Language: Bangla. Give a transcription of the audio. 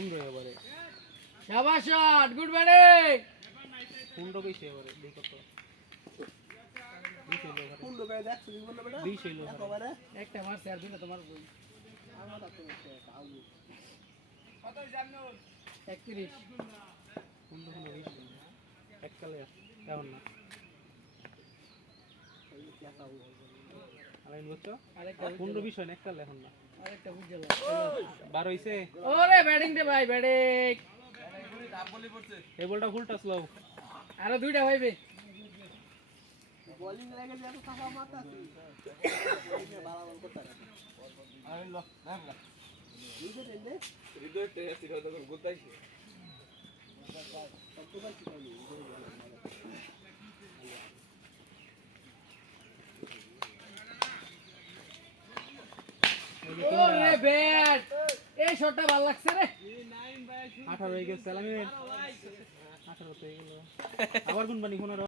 15 এবারে শাবাশ শট গুড ব্যাটিং 15 কইছে এবারে দেখো তো 15 কে দেখ তুমি বললে বেটা 20 হইলো একবারে একটা মারছে আর দুটো তোমার বই আমার তো আউট কত জানো 31 15 কোনো 20 এককালে কেমন না আলাইন বুঝছো আরেকটা 15 20 হয় না এককালে এখন না আরেকটা বুঝ গেল 12 হইছে ওরে ব্যাটিং রে ভাই ব্যাটিং এই বলটা ফুল টাচ লাও আরো দুইটা ভাইবে বোলিং লাগে যে এত টাকা মারতাছি বোলিং এ ভালো বল করতে আরে ল না না রিজেট এন্ডে রিজেট এ সিরা তখন গুতাইছে সবগুলো কি পাইলি ওরে ব্যাট এই শটটা ভালো লাগছে রে 18 হয়ে গেছে সালামি 18 হয়ে গেল আবার কোন বানি 15